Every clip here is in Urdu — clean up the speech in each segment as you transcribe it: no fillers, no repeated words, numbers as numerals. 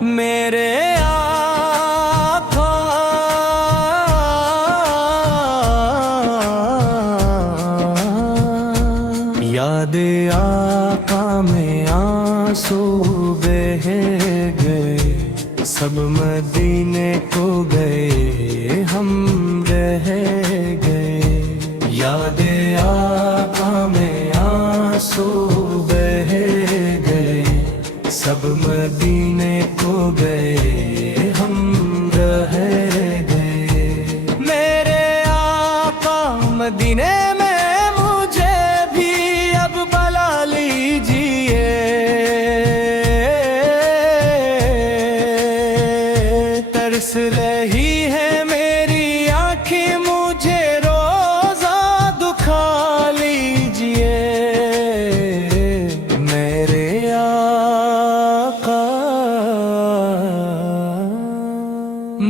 میرے آقا یاد آقا میں آنسو بہہ گئے، سب مدینے کو گئے، ہم رہ گئے۔ یاد آقا میں آنسو بہہ گئے، سب مدینے کو گئے، ہم رہ گئے۔ میرے آقا مدینے میں مجھے بھی اب بلا لیجئے، ترس رہی ہے میری آنکھیں، مجھے روزہ دکھا لیجئے۔ میرے آقا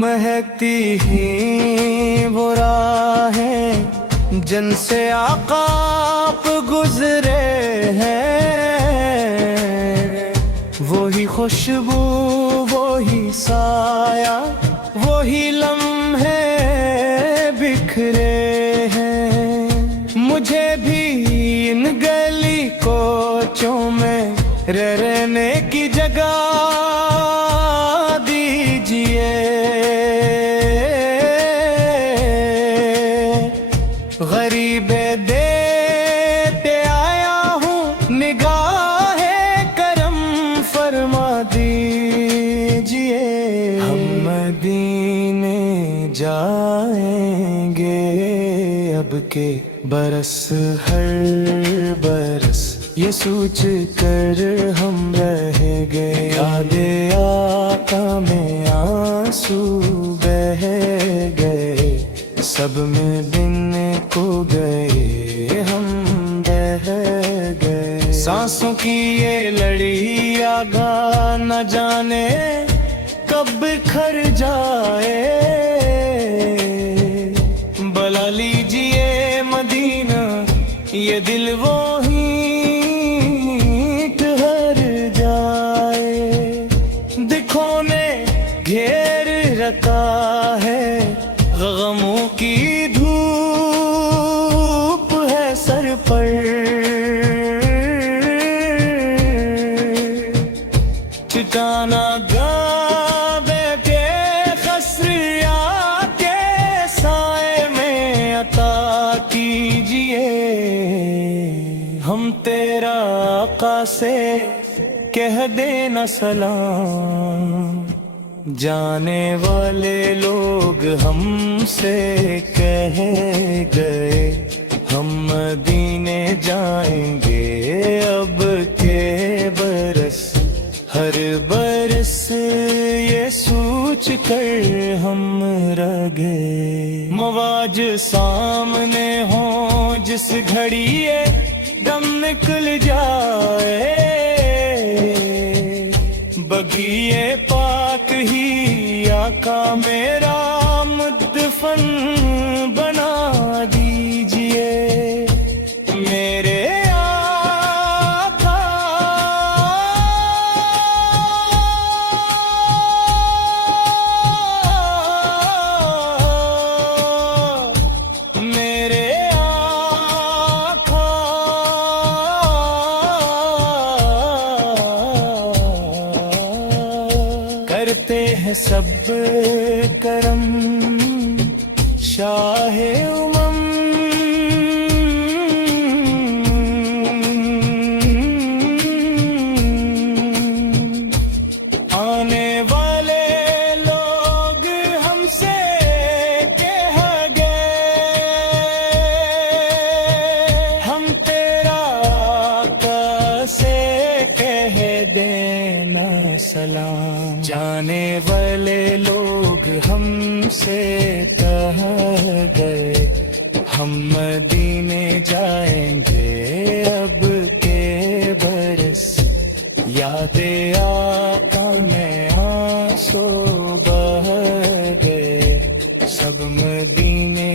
مہکتی ہی وہ راہیں جن سے آقا آپ گزرے ہیں، وہی خوشبو، وہی سایہ، وہی لمحے بکھرے ہیں۔ مجھے بھی ان گلی کوچوں میں رہنے کی جگہ دیجئے۔ غریب دیتے آیا ہوں، نگاہ کرم فرما دیجئے۔ ہم مدینے جائیں گے اب کے برس، ہر برس یہ سوچ کر ہم رہ گئے۔ یاد آقا میں آنسو بہہ گئے، سب میں دن کو گئے، ہم رہ گئے۔ سانسوں کی یہ لڑی آگاہ نہ جانے کب بکھر جائے۔ بلا لیجئے مدینہ یہ دل وہی ٹھہر جائے۔ دکھوں نے گھیر رکھا ہے، غموں کی دھوپ ہے سر پر، ٹھکانا گاہ بیٹھے خسریا کے سائے میں عطا کیجئے۔ ہم تیرا آقا سے کہہ دینا سلام، جانے والے لوگ ہم سے کہہ گئے، ہم مدینے جائیں گے اب کے برس، ہر برس یہ سوچ کر ہم رہ گئے۔ مواج سامنے ہوں جس گھڑی یہ دم نکل جائے، بغیے پاک ہی آقا میرا مدفن بنا دیجئے۔ میرے آقا میرے آقا کرتے ہیں سب کرم، شاہ امم آنے والے لوگ ہم سے کہہ گئے، ہم تیرا آقا سے کہہ دینا سلام، جانے والے لوگ ہم سے کہہ گئے، ہم مدینے جائیں گے اب کے برس، یاد آقا میں آنسو بہہ گئے، سب مدینے